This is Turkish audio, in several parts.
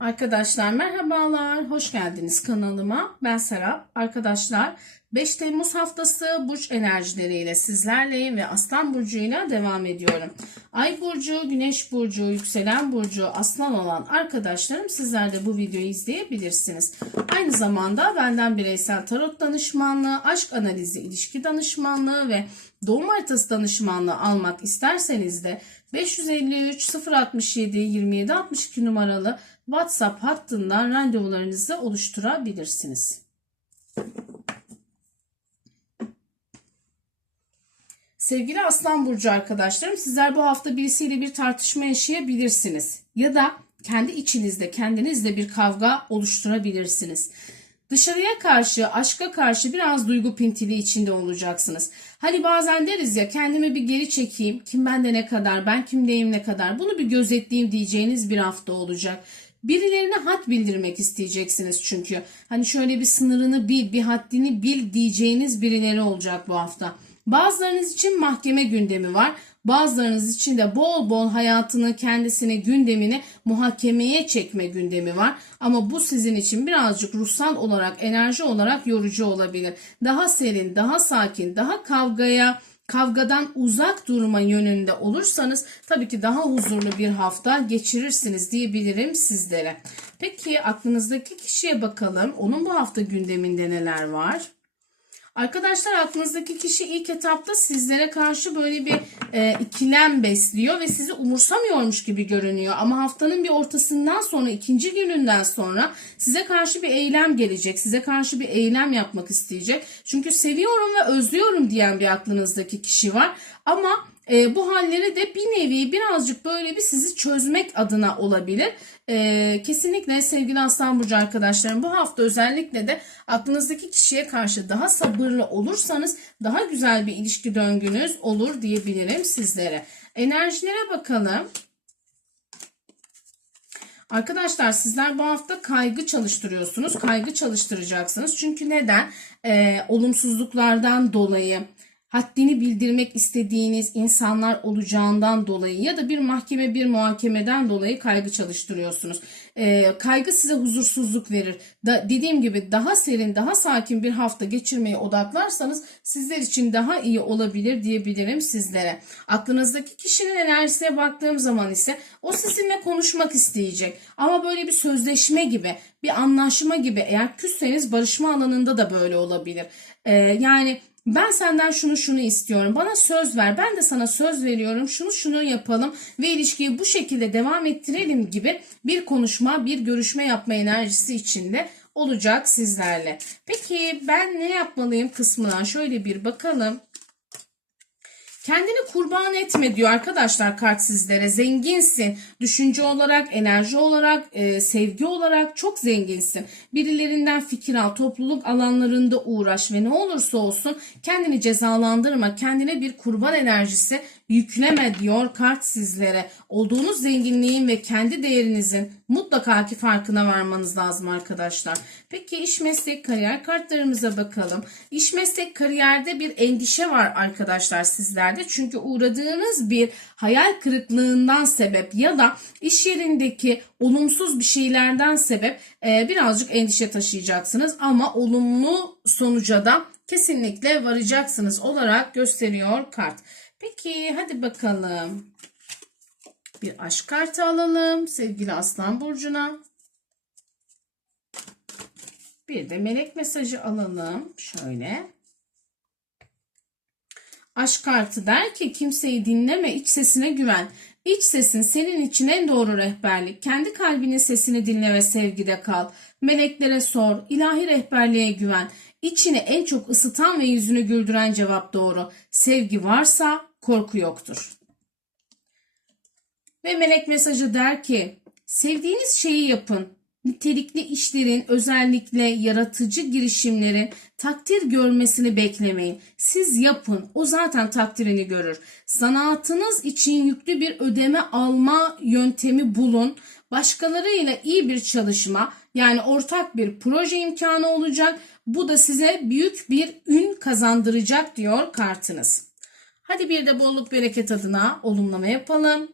Arkadaşlar merhabalar, hoş geldiniz kanalıma. Ben Serap. Arkadaşlar 5 Temmuz haftası burç enerjileriyle sizlerleyim ve Aslan Burcu'yla devam ediyorum. Ay Burcu, Güneş Burcu, Yükselen Burcu, Aslan olan arkadaşlarım sizler de bu videoyu izleyebilirsiniz. Aynı zamanda benden bireysel tarot danışmanlığı, aşk analizi, ilişki danışmanlığı ve doğum haritası danışmanlığı almak isterseniz de 553 067 27 62 numaralı WhatsApp hattından randevularınızı oluşturabilirsiniz. Sevgili Aslan Burcu arkadaşlarım sizler bu hafta birisiyle bir tartışma yaşayabilirsiniz. Ya da kendi içinizde kendinizle bir kavga oluşturabilirsiniz. Dışarıya karşı, aşka karşı biraz duygu pintili içinde olacaksınız. Hani bazen deriz ya kendimi bir geri çekeyim, kim bende ne kadar, ben kimdeyim ne kadar, bunu bir gözetleyeyim diyeceğiniz bir hafta olacak. Birilerine hat bildirmek isteyeceksiniz çünkü. Hani şöyle bir sınırını bil, bir haddini bil diyeceğiniz birileri olacak bu hafta. Bazılarınız için mahkeme gündemi var. Bazılarınız için de bol bol hayatını, kendisini, gündemini muhakemeye çekme gündemi var. Ama bu sizin için birazcık ruhsal olarak, enerji olarak yorucu olabilir. Daha serin, daha sakin, daha kavgaya, kavgadan uzak durma yönünde olursanız tabii ki daha huzurlu bir hafta geçirirsiniz diyebilirim sizlere. Peki aklınızdaki kişiye bakalım. Onun bu hafta gündeminde neler var? Arkadaşlar aklınızdaki kişi ilk etapta sizlere karşı böyle bir e, ikilem besliyor ve sizi umursamıyormuş gibi görünüyor. Ama haftanın bir ortasından sonra ikinci gününden sonra size karşı bir eylem gelecek. Size karşı bir eylem yapmak isteyecek. Çünkü seviyorum ve özlüyorum diyen bir aklınızdaki kişi var. Ama e, bu halleri de bir nevi birazcık böyle bir sizi çözmek adına olabilir. E, kesinlikle sevgili Aslan Burcu arkadaşlarım bu hafta özellikle de aklınızdaki kişiye karşı daha sabırlı olursanız daha güzel bir ilişki döngünüz olur diyebilirim sizlere. Enerjilere bakalım. Arkadaşlar sizler bu hafta kaygı çalıştırıyorsunuz. Kaygı çalıştıracaksınız. Çünkü neden? Ee, olumsuzluklardan dolayı haddini bildirmek istediğiniz insanlar olacağından dolayı ya da bir mahkeme bir muhakemeden dolayı kaygı çalıştırıyorsunuz. Ee, kaygı size huzursuzluk verir. Da, dediğim gibi daha serin, daha sakin bir hafta geçirmeye odaklarsanız sizler için daha iyi olabilir diyebilirim sizlere. Aklınızdaki kişinin enerjisine baktığım zaman ise o sizinle konuşmak isteyecek. Ama böyle bir sözleşme gibi, bir anlaşma gibi eğer küsseniz barışma alanında da böyle olabilir. Ee, yani ben senden şunu şunu istiyorum. Bana söz ver. Ben de sana söz veriyorum. Şunu şunu yapalım ve ilişkiyi bu şekilde devam ettirelim gibi bir konuşma, bir görüşme yapma enerjisi içinde olacak sizlerle. Peki ben ne yapmalıyım kısmına şöyle bir bakalım. Kendini kurban etme diyor arkadaşlar kart sizlere. Zenginsin. Düşünce olarak, enerji olarak, e, sevgi olarak çok zenginsin. Birilerinden fikir al, topluluk alanlarında uğraş ve ne olursa olsun kendini cezalandırma. Kendine bir kurban enerjisi yükleme diyor kart sizlere. Olduğunuz zenginliğin ve kendi değerinizin mutlaka ki farkına varmanız lazım arkadaşlar. Peki iş meslek kariyer kartlarımıza bakalım. İş meslek kariyerde bir endişe var arkadaşlar sizlerde. Çünkü uğradığınız bir hayal kırıklığından sebep ya da iş yerindeki olumsuz bir şeylerden sebep e, birazcık endişe taşıyacaksınız. Ama olumlu sonuca da kesinlikle varacaksınız olarak gösteriyor kart. Peki hadi bakalım. Bir aşk kartı alalım sevgili Aslan Burcu'na. Bir de melek mesajı alalım. Şöyle. Aşk kartı der ki kimseyi dinleme, iç sesine güven. İç sesin senin için en doğru rehberlik. Kendi kalbinin sesini dinle ve sevgide kal. Meleklere sor, ilahi rehberliğe güven. İçini en çok ısıtan ve yüzünü güldüren cevap doğru. Sevgi varsa korku yoktur. Ve melek mesajı der ki sevdiğiniz şeyi yapın. Nitelikli işlerin özellikle yaratıcı girişimlerin takdir görmesini beklemeyin. Siz yapın. O zaten takdirini görür. Sanatınız için yüklü bir ödeme alma yöntemi bulun. Başkalarıyla iyi bir çalışma yani ortak bir proje imkanı olacak. Bu da size büyük bir ün kazandıracak diyor kartınız. Hadi bir de bolluk bereket adına olumlama yapalım.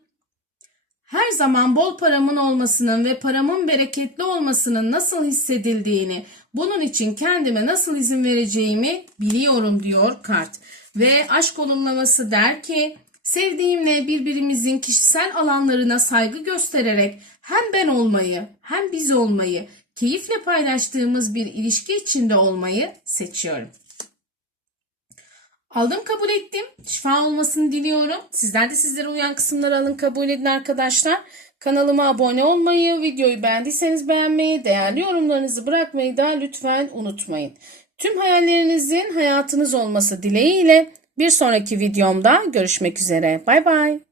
her zaman bol paramın olmasının ve paramın bereketli olmasının nasıl hissedildiğini, bunun için kendime nasıl izin vereceğimi biliyorum diyor kart. Ve aşk olumlaması der ki, sevdiğimle birbirimizin kişisel alanlarına saygı göstererek hem ben olmayı hem biz olmayı, keyifle paylaştığımız bir ilişki içinde olmayı seçiyorum. Aldım kabul ettim. Şifa olmasını diliyorum. Sizler de sizlere uyan kısımları alın kabul edin arkadaşlar. Kanalıma abone olmayı, videoyu beğendiyseniz beğenmeyi, değerli yorumlarınızı bırakmayı da lütfen unutmayın. Tüm hayallerinizin hayatınız olması dileğiyle bir sonraki videomda görüşmek üzere. Bay bay.